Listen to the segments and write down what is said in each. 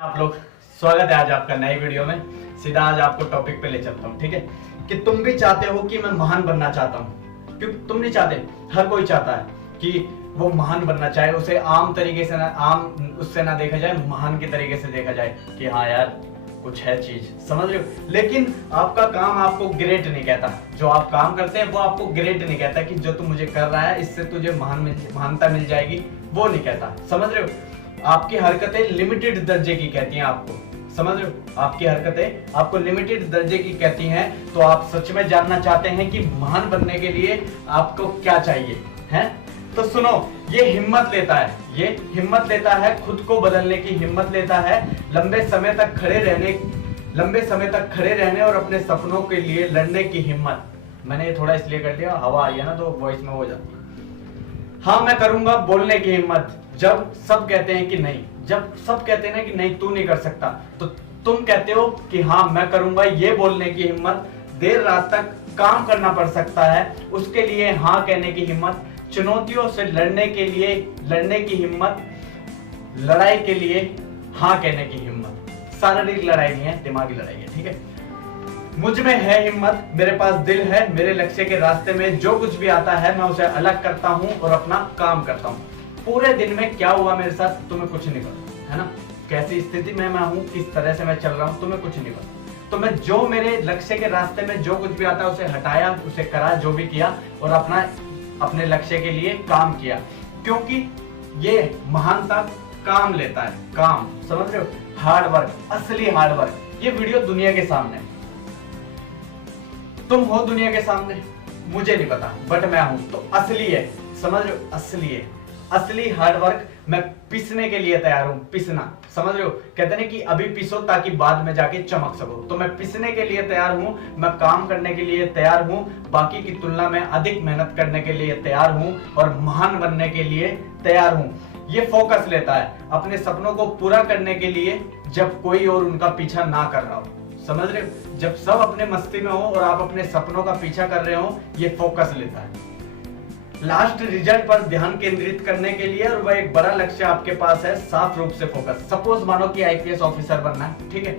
आप लोग, स्वागत है आज आपका नई वीडियो में। सीधा आज आपको टॉपिक पे ले चलता हूँ, ठीक है। कि तुम भी चाहते हो कि मैं महान बनना चाहता हूँ, क्योंकि तुम नहीं चाहते, हर कोई चाहता है कि वो महान बनना चाहे, उसे आम तरीके से ना, आम उससे ना देखा जाए, महान के तरीके से देखा जाए कि हाँ यार कुछ है चीज, समझ रहे हो। लेकिन आपका काम आपको ग्रेट नहीं कहता, जो आप काम करते हैं वो आपको ग्रेट नहीं कहता कि जो तू मुझे कर रहा है इससे तुझे महानता मिल जाएगी, वो नहीं कहता, समझ रहे हो। आपकी हरकतें लिमिटेड दर्जे की कहती हैं आपको, समझ रहे हो। आपकी हरकतें आपको लिमिटेड दर्जे की कहती हैं, तो आप सच में जानना चाहते हैं कि महान बनने के लिए आपको क्या चाहिए है। तो सुनो, ये हिम्मत लेता है, ये हिम्मत लेता है, खुद को बदलने की हिम्मत लेता है, लंबे समय तक खड़े रहने और अपने सपनों के लिए लड़ने की हिम्मत। मैंने ये थोड़ा इसलिए कर लिया, हवा आई है ना तो वॉइस में हो जाती है। हाँ मैं करूंगा बोलने की हिम्मत, जब सब कहते हैं कि नहीं, जब सब कहते हैं ना कि नहीं तू नहीं कर सकता, तो तुम कहते हो कि हाँ मैं करूंगा, ये बोलने की हिम्मत। देर रात तक काम करना पड़ सकता है, उसके लिए हाँ कहने की हिम्मत। चुनौतियों से लड़ने की हिम्मत, लड़ाई के लिए हाँ कहने की हिम्मत। शारीरिक लड़ाई नहीं है, दिमागी लड़ाई है, ठीक है। मुझ में है हिम्मत, मेरे पास दिल है, मेरे लक्ष्य के रास्ते में जो कुछ भी आता है मैं उसे अलग करता हूँ और अपना काम करता हूँ। पूरे दिन में क्या हुआ मेरे साथ तुम्हें कुछ नहीं पता, है ना। कैसी स्थिति में मैं हूँ, किस तरह से मैं चल रहा हूँ, तुम्हें कुछ नहीं पता। तो मैं जो मेरे लक्ष्य के रास्ते में जो कुछ भी आता है उसे हटाया, उसे करा, जो भी किया, और अपने लक्ष्य के लिए काम किया, क्योंकि ये महानता काम लेता है, काम, समझ रहे हो। हार्ड वर्क, असली हार्ड वर्क। ये वीडियो दुनिया के सामने, तुम हो दुनिया के सामने, मुझे नहीं पता, बट मैं हूं, तो असली है, समझ रहे हो, असली है। असली हार्ड वर्क मैं पिसने के लिए तैयार हूं, पिसना, समझ रहे हो। कहते हैं कि अभी पिसो ताकि बाद में जाके चमक सको, तो मैं पिसने के लिए तैयार हूं, मैं काम करने के लिए तैयार हूं, बाकी की तुलना में अधिक मेहनत करने के लिए तैयार हूं और महान बनने के लिए तैयार हूं। ये फोकस लेता है अपने सपनों को पूरा करने के लिए, जब कोई और उनका पीछा ना कर रहा हो, समझ रहे हो। जब सब अपने मस्ती में हो और आप अपने सपनों का पीछा कर रहे हो, ये फोकस लेता है। लास्ट रिजल्ट पर ध्यान केंद्रित करने के लिए, और वह एक बड़ा लक्ष्य आपके पास है, साफ रूप से फोकस। सपोज मानो कि आईपीएस ऑफिसर बनना है, ठीक है।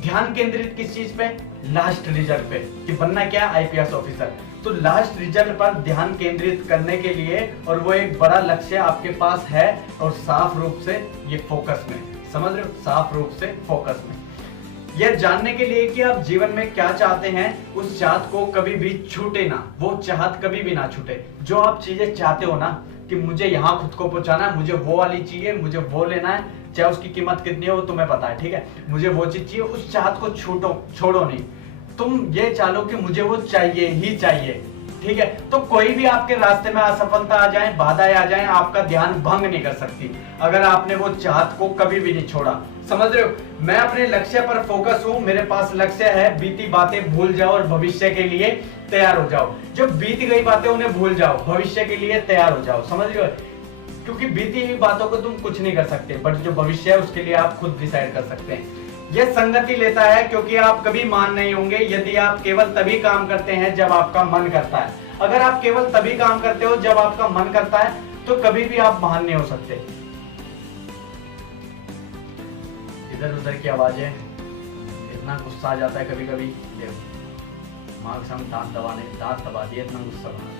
ध्यान केंद्रित किस चीज पे? लास्ट रिजल्ट पे, कि बनना क्या? IPS officer. तो लास्ट रिजल्ट पर ध्यान केंद्रित करने के लिए, और वो एक बड़ा लक्ष्य आपके पास है, और साफ रूप से ये फोकस में, समझ रहे हो, साफ रूप से फोकस में। यह जानने के लिए कि आप जीवन में क्या चाहते हैं, उस चाहत को कभी भी छूटे ना, वो चाहत कभी भी ना छूटे। जो आप चीजें चाहते हो ना, कि मुझे यहाँ खुद को पहुंचाना है, मुझे वो वाली चाहिए, मुझे वो लेना है, चाहे उसकी कीमत कितनी है वो तुम्हें पता है, ठीक है। मुझे वो चीज चाहिए, उस चाहत को छोड़ो नहीं। तुम ये चाहो कि मुझे वो चाहिए ही चाहिए, ठीक है। तो कोई भी आपके रास्ते में असफलता आ जाए, बाधाएं आ जाए, आपका ध्यान भंग नहीं कर सकती, अगर आपने वो चाहत को कभी भी नहीं छोड़ा, समझ रहे हो। मैं अपने लक्ष्य पर फोकस हूं, मेरे पास लक्ष्य है, बीती बातें भूल जाओ और भविष्य के लिए तैयार हो जाओ। जो बीत गई बातें उन्हें भूल जाओ, भविष्य के लिए तैयार हो जाओ, समझ रहे हो। क्योंकि बीती हुई बातों को तुम कुछ नहीं कर सकते, बट जो भविष्य है उसके लिए आप खुद डिसाइड कर सकते हैं। यह संगति लेता है, क्योंकि आप कभी मान नहीं होंगे यदि आप केवल तभी काम करते हैं जब आपका मन करता है। अगर आप केवल तभी काम करते हो जब आपका मन करता है, तो कभी भी आप महान नहीं हो सकते। इधर उधर की आवाजें, इतना गुस्सा आ जाता है कभी कभी, माँ के सामने दांत दबा दिए, इतना गुस्सा बना।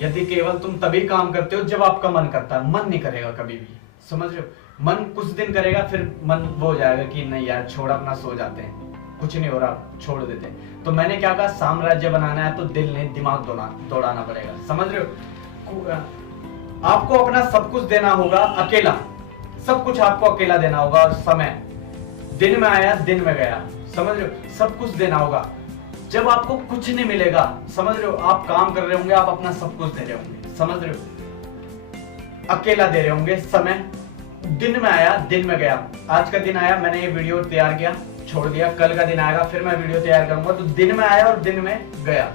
यदि केवल तुम तभी काम करते हो जब आपका मन करता है, मन नहीं करेगा कभी भी, समझ रहे हो। मन कुछ दिन करेगा, फिर मन वो हो जाएगा कि नहीं यार छोड़, अपना सो जाते हैं, कुछ नहीं हो रहा, छोड़ देते हैं। तो मैंने क्या कहा, साम्राज्य बनाना है तो दिल नहीं दिमाग दौड़ाना पड़ेगा, समझ रहे हो। आपको अपना सब कुछ देना होगा अकेला, सब कुछ आपको अकेला देना होगा, और समय दिन में आया दिन में गया, समझ रहे हो, सब कुछ देना होगा। जब आपको कुछ नहीं मिलेगा, समझ रहे हो, आप काम कर रहे होंगे, आप अपना सब कुछ दे रहे होंगे, समझ रहे हो, अकेला दे रहे होंगे। समय दिन में आया दिन में गया, आज का दिन आया, मैंने ये वीडियो तैयार किया, छोड़ दिया, कल का दिन आएगा, फिर मैं वीडियो तैयार करूंगा, तो दिन में आया और दिन में गया।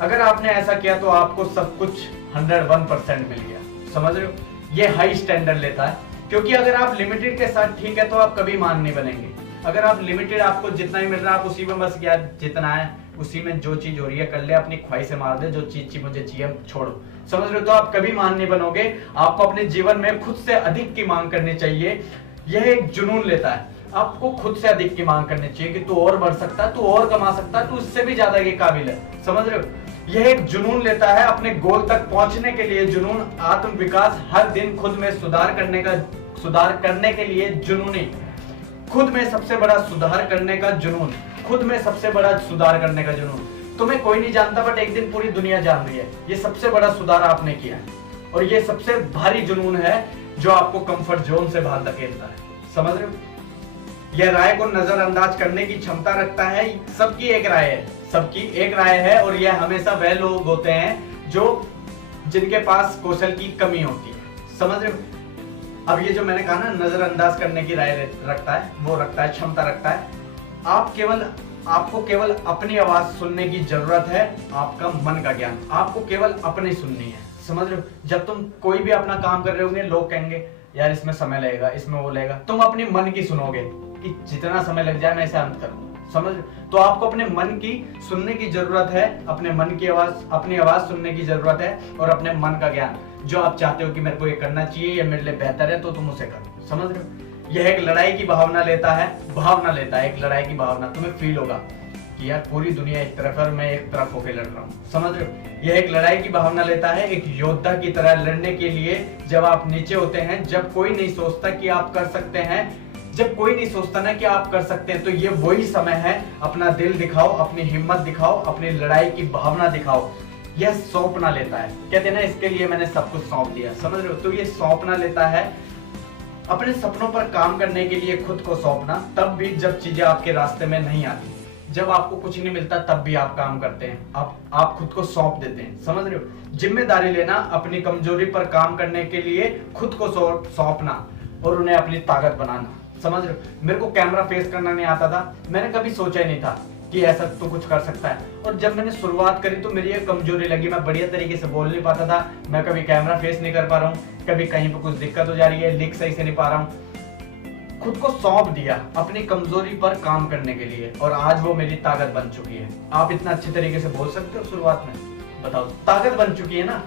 अगर आपने ऐसा किया तो आपको सब कुछ 101% मिल गया, समझ रहे हो। ये हाई स्टैंडर्ड लेता है, क्योंकि अगर आप लिमिटेड के साथ ठीक है तो आप कभी महान नहीं बनेंगे। अगर आप लिमिटेड, आपको जितना ही मिल रहा है आप उसी में बस, यार जितना है उसी में जो चीज हो रही है कर ले, अपनी ख्वाहिशें मार दे, जो चीज मुझे चाहिए छोड़ो, समझ रहे हो। तो आप कभी महान नहीं बनोगे, आपको अपने जीवन में खुद से अधिक की मांग करनी चाहिए। यह एक जुनून लेता है, आपको खुद से अधिक की मांग करनी चाहिए कि तू और बढ़ सकता है, तू और कमा सकता है, तू इससे भी ज्यादा ये काबिल है, समझ रहे हो। यह एक जुनून लेता है अपने गोल तक पहुंचने के लिए जुनून, आत्म विकास, हर दिन खुद में सुधार करने के लिए जुनूनी, खुद में सबसे बड़ा सुधार करने का जुनून, खुद में सबसे बड़ा सुधार करने का जुनून। तुम्हें कोई नहीं जानता बट एक दिन पूरी दुनिया जान रही है, ये सबसे बड़ा सुधार आपने किया है और ये सबसे भारी जुनून है जो आपको कंफर्ट जोन से बाहर धकेलता है, समझ रहे हो। यह राय को नजरअंदाज करने की क्षमता रखता है, सबकी एक राय है, सबकी एक राय है और यह हमेशा वह लोग होते हैं जो जिनके पास कौशल की कमी होती है, समझ रहे हो। अब ये जो मैंने कहा ना नजरअंदाज करने की राय रखता है, वो रखता है, क्षमता रखता है। आपको केवल अपनी आवाज सुनने की जरूरत है, आपका मन का ज्ञान, आपको केवल अपनी सुननी है, समझ रहे हो। जब तुम कोई भी अपना काम कर रहे होंगे, लोग कहेंगे यार इसमें समय लगेगा, इसमें वो लगेगा, तुम अपनी मन की सुनोगे कि जितना समय लग जाए मैं इसे अंत करूंगा, समझ। तो आपको अपने मन की सुनने की जरूरत है, अपने मन की आवाज, अपनी आवाज सुनने की जरूरत है और अपने मन का ज्ञान, जो आप चाहते हो कि मेरे को ये करना चाहिए, ये मेरे लिए बेहतर है, तो तुम उसे करो, समझ रहे हो। यह एक लड़ाई की भावना लेता है, एक लड़ाई की भावना, तुम्हें फील होगा कि यार पूरी दुनिया एक तरफ है और मैं एक तरफ होकर लड़ रहा हूँ, समझ रहे हो। यह एक लड़ाई की भावना लेता है, एक योद्धा की तरह लड़ने के लिए। जब आप नीचे होते हैं, जब कोई नहीं सोचता कि आप कर सकते हैं, जब कोई नहीं सोचता ना कि आप कर सकते हैं, तो ये वही समय है, अपना दिल दिखाओ, अपनी हिम्मत दिखाओ, अपनी लड़ाई की भावना दिखाओ। यह सौंपना लेता है, कहते हैं ना इसके लिए मैंने सब कुछ सौंप दिया, समझ रहे हो। तो ये सौंपना लेता है, अपने सपनों पर काम करने के लिए खुद को सौंपना, तब भी जब चीजें आपके रास्ते में नहीं आती, जब आपको कुछ नहीं मिलता तब भी आप काम करते हैं, आप खुद को सौंप देते हैं, समझ रहे हो। जिम्मेदारी लेना, अपनी कमजोरी पर काम करने के लिए खुद को सौंपना और उन्हें अपनी ताकत बनाना, समझ रहे हो। मेरे को कैमरा फेस करना नहीं आता था, मैंने कभी सोचा ही नहीं था कि ऐसा तो कुछ कर सकता है, और जब मैंने शुरुआत करी तो मेरी एक कमजोरी लगी, मैं बढ़िया तरीके से बोल नहीं पाता था, मैं कभी कैमरा फेस नहीं कर पा रहा हूँ, कभी कहीं पे कुछ दिक्कत हो जा रही है, लिख सही से नहीं पा रहा हूँ। खुद को सौंप दिया अपनी कमजोरी पर काम करने के लिए और आज वो मेरी ताकत बन चुकी है। आप इतना अच्छे तरीके से बोल सकते हो शुरुआत में, बताओ, ताकत बन चुकी है ना।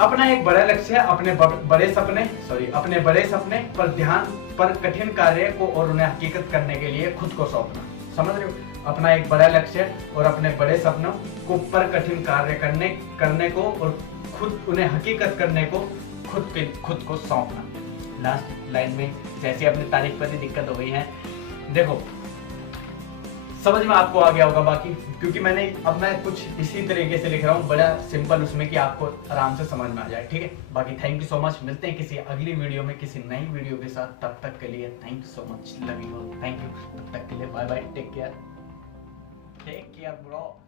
अपना एक बड़ा लक्ष्य, अपने बड़े सपने पर ध्यान, पर कठिन कार्य को और उन्हें हकीकत करने के लिए खुद को सौंपना, समझ रहे हो। अपना एक बड़ा लक्ष्य और अपने बड़े सपनों को पर कठिन कार्य करने को और खुद उन्हें हकीकत करने को खुद को सौंपना। लास्ट लाइन में जैसे अपनी तारीफ पर दिक्कत हो गई है, देखो समझ में आपको आ गया होगा बाकी, क्योंकि मैं कुछ इसी तरीके से लिख रहा हूँ, बड़ा सिंपल उसमें कि आपको आराम से समझ में आ जाए, ठीक है। बाकी थैंक यू सो मच, मिलते हैं किसी अगली वीडियो में, किसी नई वीडियो के साथ। तब तक के लिए thank you so much, love you, thank you, तब तक के लिए bye bye, take care bro.